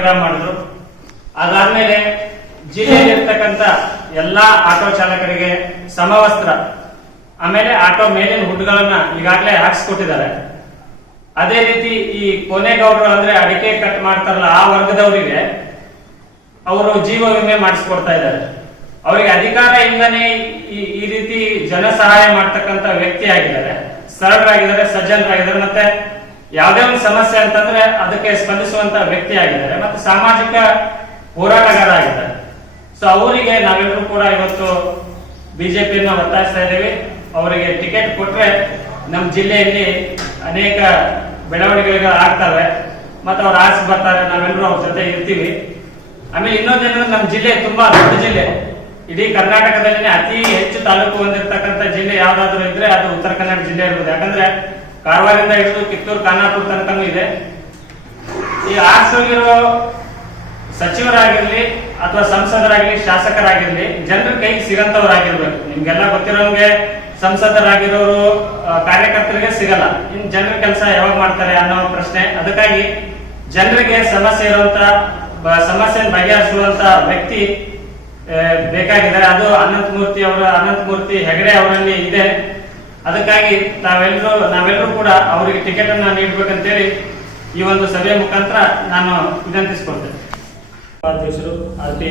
ಸತ್ಯಾಗ್ರಹ ಮಾಡಿದ್ರು. ಅದಾದ್ಮೇಲೆ ಜಿಲ್ಲೆಯಲ್ಲಿರ್ತಕ್ಕಂಥ ಎಲ್ಲಾ ಆಟೋ ಚಾಲಕರಿಗೆ ಸಮವಸ್ತ್ರ, ಆಮೇಲೆ ಆಟೋ ಮೇಲಿನ ಹುಡ್ಗಳನ್ನ ಈಗಾಗಲೇ ಹಾಕ್ಸ್ಕೊಟ್ಟಿದ್ದಾರೆ. ಅದೇ ರೀತಿ ಈ ಕೊನೆಗೌಡರು ಅಂದ್ರೆ ಅಡಿಕೆ ಕಟ್ ಮಾಡ್ತಾರಲ್ಲ ಆ ವರ್ಗದವರಿಗೆ ಅವರು ಜೀವ ವಿಮೆ ಮಾಡಿಸ್ಕೊಡ್ತಾ ಇದ್ದಾರೆ. ಅವರಿಗೆ ಅಧಿಕಾರ ಇಂದನೇ ಈ ಈ ರೀತಿ ಜನ ಸಹಾಯ ಮಾಡ್ತಕ್ಕಂತ ವ್ಯಕ್ತಿ ಆಗಿದ್ದಾರೆ. ಸರಳರಾಗಿದ್ದಾರೆ, ಸಜ್ಜನರಾಗಿದ್ದಾರೆ, ಮತ್ತೆ ಯಾವುದೇ ಒಂದು ಸಮಸ್ಯೆ ಅಂತಂದ್ರೆ ಅದಕ್ಕೆ ಸ್ಪಂದಿಸುವಂತ ವ್ಯಕ್ತಿ ಆಗಿದ್ದಾರೆ ಮತ್ತು ಸಾಮಾಜಿಕ ಹೋರಾಟಗಾರ ಆಗಿದ್ದಾರೆ ಸೊ ಅವರಿಗೆ ನಾವೆಲ್ಲರೂ ಕೂಡ ಇವತ್ತು ಬಿಜೆಪಿಯನ್ನ ಒತ್ತಾಯಿಸ್ತಾ ಇದ್ದೀವಿ. ಅವರಿಗೆ ಟಿಕೆಟ್ ಕೊಟ್ರೆ ನಮ್ಮ ಜಿಲ್ಲೆಯಲ್ಲಿ ಅನೇಕ ಬೆಳವಣಿಗೆಗಳು ಆಗ್ತವೆ ಮತ್ತು ಅವ್ರು ಆಸೆ ಬರ್ತಾರೆ, ನಾವೆಲ್ಲರೂ ಅವ್ರ ಜೊತೆ ಇರ್ತೀವಿ. ಆಮೇಲೆ ಇನ್ನೊಂದೇನಂದ್ರೆ ನಮ್ಮ ಜಿಲ್ಲೆ ತುಂಬಾ ದೊಡ್ಡ ಜಿಲ್ಲೆ. ಇಡೀ ಕರ್ನಾಟಕದಲ್ಲಿ ಅತಿ ಹೆಚ್ಚು ತಾಲೂಕು ಹೊಂದಿರತಕ್ಕಂಥ ಜಿಲ್ಲೆ ಯಾವ್ದಾದ್ರು ಇದ್ರೆ ಅದು ಉತ್ತರ ಕನ್ನಡ ಜಿಲ್ಲೆ ಇರ್ಬೋದು. ಯಾಕಂದ್ರೆ ಕಾರವಾರದಿಂದ ಹಿಡಿದು ಕಿತ್ತೂರು, ಖಾನಾಪುರ ತನಕನೂ ಇದೆ. ಈ ಆರಿಸೋಗಿರೋ ಸಚಿವರಾಗಿರ್ಲಿ ಅಥವಾ ಸಂಸದರಾಗಿರ್ಲಿ, ಶಾಸಕರಾಗಿರ್ಲಿ, ಜನರ ಕೈಗೆ ಸಿಗಂತವ್ರಾಗಿರ್ಬೇಕು. ನಿಮ್ಗೆಲ್ಲ ಗೊತ್ತಿರೋಂಗೆ ಸಂಸದರಾಗಿರೋರು ಕಾರ್ಯಕರ್ತರಿಗೆ ಸಿಗಲ್ಲ. ಇನ್ ಜನರ ಕೆಲಸ ಯಾವಾಗ ಮಾಡ್ತಾರೆ ಅನ್ನೋ ಪ್ರಶ್ನೆ. ಅದಕ್ಕಾಗಿ ಜನರಿಗೆ ಸಮಸ್ಯೆ ಇರುವಂತ ಸಮಸ್ಯೆ ಬಗೆಹರಿಸುವಂತ ವ್ಯಕ್ತಿ ಬೇಕಾಗಿದ್ದಾರೆ. ಅದು ಅನಂತ ಮೂರ್ತಿ ಅವರ ಅನಂತ ಮೂರ್ತಿ ಹೆಗಡೆ ಅವರಲ್ಲಿ ಇದೆ. ಅದಕ್ಕಾಗಿ ತಾವೆಲ್ಲರೂ ನಾವೆಲ್ಲರೂ ಕೂಡ ಅವರಿಗೆ ಟಿಕೆಟ್ ಅನ್ನ ನೀಡಬೇಕಂತೇಳಿ ಈ ಒಂದು ಸಭೆಯ ಮುಖಾಂತರ ನಾನು ವಿನಂತಿಸಿಕೊಳ್ತೇನೆ. ಉಪಾಧ್ಯಕ್ಷರು, ಆರ್ ಟಿ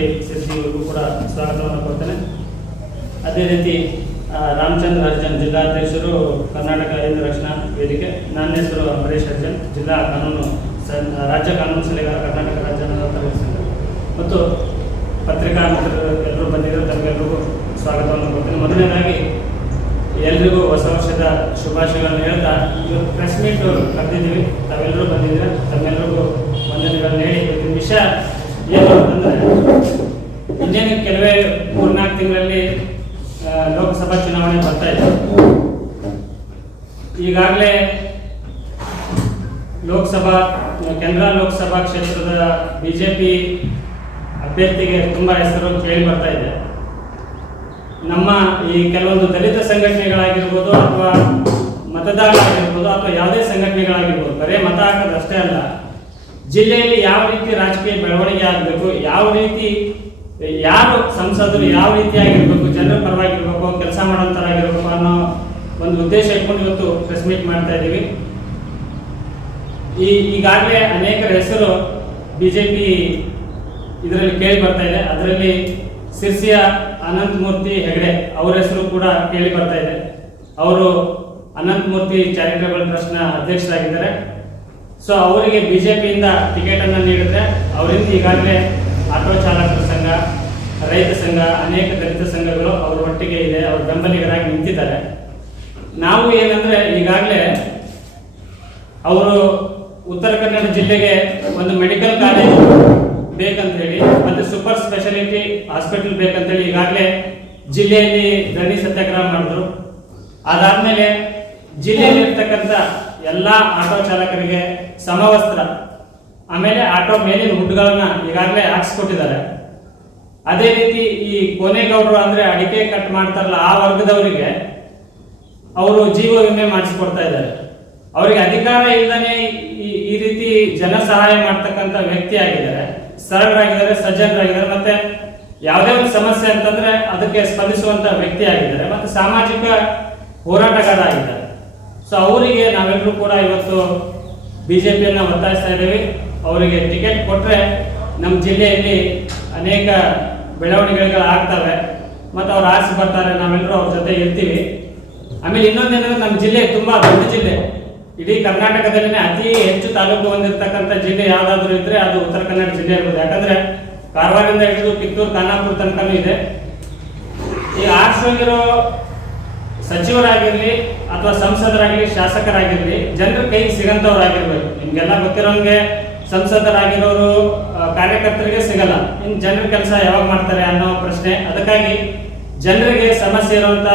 ಅವರಿಗೂ ಕೂಡ ಸ್ವಾಗತವನ್ನು ಕೊಡ್ತೇನೆ. ಅದೇ ರೀತಿ ರಾಮಚಂದ್ರ ಅರ್ಜನ್ ಜಿಲ್ಲಾಧ್ಯಕ್ಷರು, ಕರ್ನಾಟಕ ಅರಣ್ಯ ರಕ್ಷಣಾ ವೇದಿಕೆ ನನ್ನ ಹೆಸರು ಅಂಬರೀಶ್ ಅರ್ಜನ್ ಜಿಲ್ಲಾ ಕಾನೂನು ರಾಜ್ಯ ಕಾನೂನು ಸಲಹೆಗಾರ, ಕರ್ನಾಟಕ ರಾಜ್ಯ ಮತ್ತು ಪತ್ರಿಕಾ ಮಿತ್ರರು ಎಲ್ಲರೂ ಬಂದಿರೋ ತಮಗೆಲ್ಲರಿಗೂ ಸ್ವಾಗತವನ್ನು ಕೊಡ್ತೇನೆ. ಮೊದಲನೇದಾಗಿ ಎಲ್ರಿಗೂ ಹೊಸ ವರ್ಷದ ಶುಭಾಶಯಗಳನ್ನು ಹೇಳ್ತಾ ಇವತ್ತು ಪ್ರೆಸ್ ಮೀಟ್ ಕರೆದಿದ್ದೀವಿ ತಾವೆಲ್ಲರೂ ಬಂದಿದ್ದೀರ? ತಮ್ಮೆಲ್ಲರಿಗೂ ವಂದನೆಗಳನ್ನು ಹೇಳಿ ವಿಷಯ ಏನು ಅಂತಂದ್ರೆ ಇನ್ನೇನು ಕೆಲವೇ ಮೂರ್ನಾಲ್ಕು ತಿಂಗಳಲ್ಲಿ ಲೋಕಸಭಾ ಚುನಾವಣೆ ಬರ್ತಾ ಇದೆ. ಈಗಾಗಲೇ ಲೋಕಸಭಾ, ಕೇಂದ್ರ ಲೋಕಸಭಾ ಕ್ಷೇತ್ರದ ಬಿಜೆಪಿ ಅಭ್ಯರ್ಥಿಗೆ ತುಂಬಾ ಹೆಸರು ಕೇಳಿ ಬರ್ತಾ ಇದೆ. ನಮ್ಮ ಈ ಕೆಲವೊಂದು ದಲಿತ ಸಂಘಟನೆಗಳಾಗಿರ್ಬೋದು ಅಥವಾ ಮತದಾರರಾಗಿರ್ಬೋದು ಅಥವಾ ಯಾವುದೇ ಸಂಘಟನೆಗಳಾಗಿರ್ಬೋದು, ಬರೇ ಮತ ಹಾಕೋದು ಅಷ್ಟೇ ಅಲ್ಲ. ಜಿಲ್ಲೆಯಲ್ಲಿ ಯಾವ ರೀತಿ ರಾಜಕೀಯ ಬೆಳವಣಿಗೆ ಆಗಬೇಕು, ಯಾವ ರೀತಿ, ಯಾರು ಸಂಸದರು ಯಾವ ರೀತಿಯಾಗಿರ್ಬೇಕು ಜನರ ಪರವಾಗಿರ್ಬೇಕು, ಕೆಲಸ ಮಾಡೋಂಥರಾಗಿರ್ಬೇಕು ಅನ್ನೋ ಒಂದು ಉದ್ದೇಶ ಇಟ್ಕೊಂಡು ಇವತ್ತು ಪ್ರೆಸ್ ಮೀಟ್ ಮಾಡ್ತಾ ಇದ್ದೀವಿ. ಈ, ಈಗಾಗಲೇ ಅನೇಕರ ಹೆಸರು ಬಿ ಜೆ ಪಿ ಇದರಲ್ಲಿ ಕೇಳಿ ಬರ್ತಾ ಇದೆ. ಅದರಲ್ಲಿ ಸಿರ್ಸಿಯ ಅನಂತಮೂರ್ತಿ ಹೆಗಡೆ ಅವರ ಹೆಸರು ಕೂಡ ಕೇಳಿ ಬರ್ತಾ ಇದೆ. ಅವರು ಅನಂತಮೂರ್ತಿ ಚಾರಿಟೇಬಲ್ ಟ್ರಸ್ಟ್ನ ಅಧ್ಯಕ್ಷರಾಗಿದ್ದಾರೆ. ಸೊ ಅವರಿಗೆ ಬಿ ಜೆ ಪಿಯಿಂದ ಟಿಕೆಟನ್ನು ನೀಡಿದ್ರೆ ಅವರಿಂದ ಈಗಾಗಲೇ ಆಟೋ ಚಾಲಕರ ಸಂಘ, ರೈತ ಸಂಘ, ಅನೇಕ ದಲಿತ ಸಂಘಗಳು ಅವರ ಒಟ್ಟಿಗೆ ಇದೆ, ಅವ್ರ ಬೆಂಬಲಿಗರಾಗಿ ನಿಂತಿದ್ದಾರೆ. ನಾವು ಏನಂದ್ರೆ ಈಗಾಗಲೇ ಅವರು ಉತ್ತರ ಕನ್ನಡ ಜಿಲ್ಲೆಗೆ ಒಂದು ಮೆಡಿಕಲ್ ಕಾಲೇಜ್ ಬೇಕಂತ ಹೇಳಿ ಮತ್ತೆ ಸೂಪರ್ ಸ್ಪೆಷಾಲಿಟಿ ಹಾಸ್ಪಿಟಲ್ ಬೇಕಂತ ಹೇಳಿ ಈಗಾಗಲೇ ಜಿಲ್ಲೆಯಲ್ಲಿ ಧರಣಿ ಸತ್ಯಾಗ್ರಹ ಮಾಡಿದ್ರು. ಅದಾದ್ಮೇಲೆ ಜಿಲ್ಲೆಯಲ್ಲಿರ್ತಕ್ಕಂಥ ಎಲ್ಲ ಆಟೋ ಚಾಲಕರಿಗೆ ಸಮವಸ್ತ್ರ, ಆಮೇಲೆ ಆಟೋ ಮೇಲಿನ ಹುಡ್ಗಳನ್ನ ಈಗಾಗಲೇ ಹಾಕ್ಸ್ಕೊಟ್ಟಿದ್ದಾರೆ. ಅದೇ ರೀತಿ ಈ ಕೊನೆಗೌಡರು ಅಂದ್ರೆ ಅಡಿಕೆ ಕಟ್ ಮಾಡ್ತಾರಲ್ಲ ಆ ವರ್ಗದವರಿಗೆ ಅವರು ಜೀವ ವಿಮೆ ಮಾಡಿಸ್ಕೊಡ್ತಾ ಇದ್ದಾರೆ. ಅವರಿಗೆ ಅಧಿಕಾರ ಇಲ್ಲದೇ ಈ ಈ ರೀತಿ ಜನ ಸಹಾಯ ಮಾಡ್ತಕ್ಕಂಥ ವ್ಯಕ್ತಿ ಆಗಿದ್ದಾರೆ. ಸರಳರಾಗಿದ್ದಾರೆ, ಸಜ್ಜನರಾಗಿದ್ದಾರೆ, ಮತ್ತೆ ಯಾವುದೇ ಒಂದು ಸಮಸ್ಯೆ ಅಂತಂದ್ರೆ ಅದಕ್ಕೆ ಸ್ಪಂದಿಸುವಂತ ವ್ಯಕ್ತಿ ಆಗಿದ್ದಾರೆ. ಮತ್ತೆ ಸಾಮಾಜಿಕ ಹೋರಾಟಗಾರ ಆಗಿದ್ದಾರೆ ಸೊ ಅವರಿಗೆ ನಾವೆಲ್ಲರೂ ಕೂಡ ಇವತ್ತು ಬಿಜೆಪಿಯನ್ನು ಒತ್ತಾಯಿಸ್ತಾ ಇದ್ದೀವಿ. ಅವರಿಗೆ ಟಿಕೆಟ್ ಕೊಟ್ಟರೆ ನಮ್ಮ ಜಿಲ್ಲೆಯಲ್ಲಿ ಅನೇಕ ಬೆಳವಣಿಗೆಗಳು ಆಗ್ತವೆ. ಮತ್ತು ಅವ್ರು ಆಸೆ ಬರ್ತಾರೆ. ನಾವೆಲ್ಲರೂ ಅವ್ರ ಜೊತೆ ಇರ್ತೀವಿ. ಆಮೇಲೆ ಇನ್ನೊಂದೇನಂದ್ರೆ ನಮ್ಮ ಜಿಲ್ಲೆ ತುಂಬ ದೊಡ್ಡ ಜಿಲ್ಲೆ. ಇಡೀ ಕರ್ನಾಟಕದಲ್ಲಿ ಅತಿ ಹೆಚ್ಚು ತಾಲೂಕು ಹೊಂದಿರತಕ್ಕಂಥ ಜಿಲ್ಲೆ ಯಾವುದಾದ್ರೂ ಇದ್ರೆ ಅದು ಉತ್ತರ ಕನ್ನಡ ಜಿಲ್ಲೆ ಇರ್ಬೋದು. ಯಾಕಂದ್ರೆ ಕಾರವಾರದಿಂದ ಹಿಡಿದು ಕಿತ್ತೂರು, ಖಾನಾಪುರ ತನಕನೂ ಇದೆ. ಈ ಆರಿಸೋಗಿರೋ ಸಚಿವರಾಗಿರ್ಲಿ ಅಥವಾ ಸಂಸದರಾಗಿರ್ಲಿ, ಶಾಸಕರಾಗಿರ್ಲಿ, ಜನರ ಕೈಗೆ ಸಿಗಂತವ್ರಾಗಿರ್ಬೇಕು. ನಿಮ್ಗೆಲ್ಲ ಗೊತ್ತಿರೋಂಗೆ ಸಂಸದರಾಗಿರೋರು ಕಾರ್ಯಕರ್ತರಿಗೆ ಸಿಗಲ್ಲ. ಇನ್ ಜನರ ಕೆಲಸ ಯಾವಾಗ ಮಾಡ್ತಾರೆ ಅನ್ನೋ ಪ್ರಶ್ನೆ. ಅದಕ್ಕಾಗಿ ಜನರಿಗೆ ಸಮಸ್ಯೆ ಇರುವಂತ